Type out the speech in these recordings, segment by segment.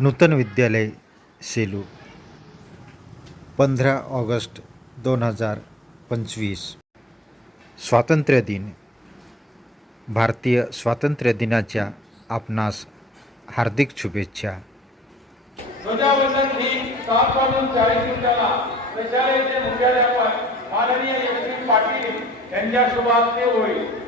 नूतन विद्यालय सेलू. पंधरा ऑगस्ट दोन हजार पंचवीस. स्वातंत्र्य दिन. भारतीय स्वातंत्र्य दिनाच्या आपणास हार्दिक शुभेच्छा. मुख्याध्यापक माननीय पाटील यांच्या शुभ होईल.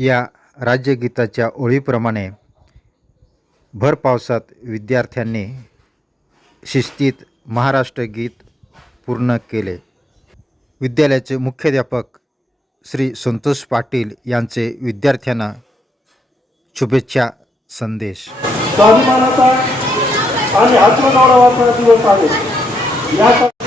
या राज्यगीताच्या ओळीप्रमाणे भर पावसात विद्यार्थ्यांनी शिस्तीत महाराष्ट्र गीत पूर्ण केले. विद्यालयाचे मुख्याध्यापक श्री संतोष पाटील यांचे विद्यार्थ्यांना शुभेच्छा संदेश. स्वाभिमानाचा आणि आत्मगौरवाचा दिवस आहे.